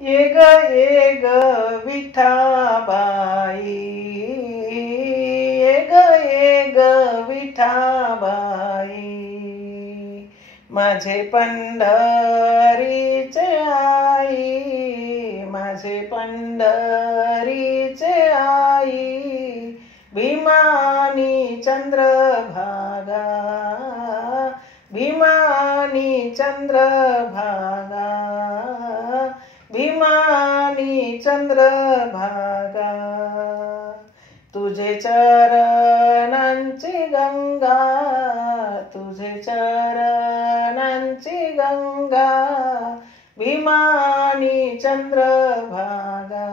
ये ग विठाबाई, ये ग विठाबाई, माझे पंढरीचे आई, माझे पंढरीचे आई, भीमानी चंद्रभागा, भीमानी चंद्रभागा, भीमानी चंद्रभागा, तुझे चरणांची गंगा, तुझे चरणांची गंगा, भीमानी चंद्रभागा,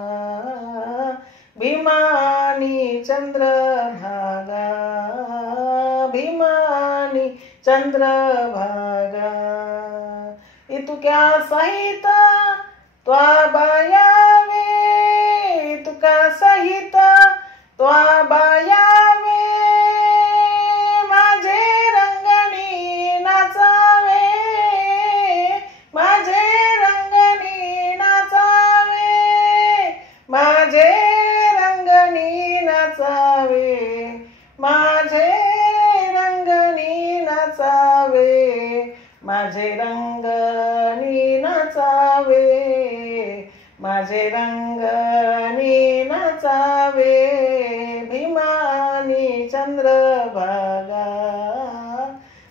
भीमानी चंद्रभागा, भीमानी चंद्रभागा, इतुक्या सहित त्वा बायावे, तुका सहित त्वा बायावे, माझे रंगणी नाचावे, माझे रंगणी नाचावे, माझे रंगणी नाचावे, माझे रंगणी नाचावे, माझे रंगणी नाचावे, माझे रंगणी नाचावे, भीमानी चंद्रभागा,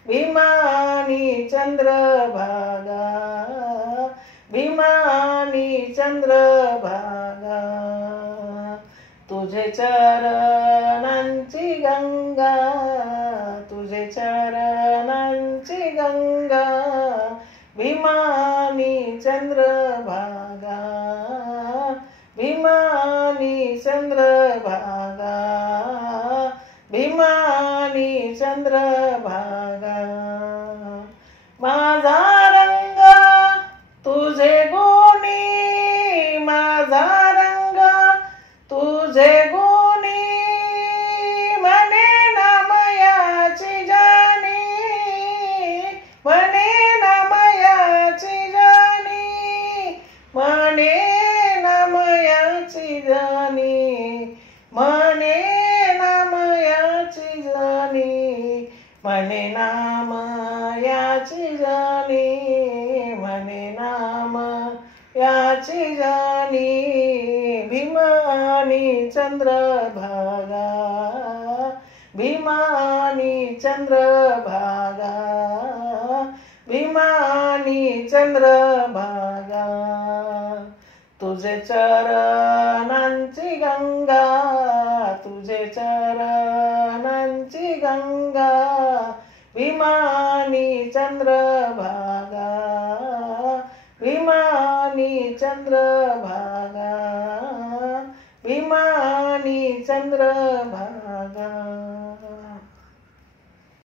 भीमानी चंद्रभागा, भीमानी चंद्रभागा, तुझे चरणांची गंगा, तुझे चरणांची गंगा, भीमानी चंद्रभागा, भीमानी चंद्रभागा, भीमानी चंद्रभागा, माझा रंग तुझे गुणी, माझा रंग तुझे गुणी, म्हणे नामयाची जाणी, म्हणे नामयाची जाणी, म्हणे नामयाची जाणी, म्हणे नामयाची जाणी, म्हणे नामयाची जाणी, म्हणे नामयाची जाणी, भीमानी चंद्रभागा, भीमानी चंद्रभागा, भीमानी चंद्रभागा, तुझे चरणांची गंगा, तुझे चरणांची गंगा, भीमानी चंद्रभागा, भीमानी चंद्रभागा, भीमानी चंद्रभागा.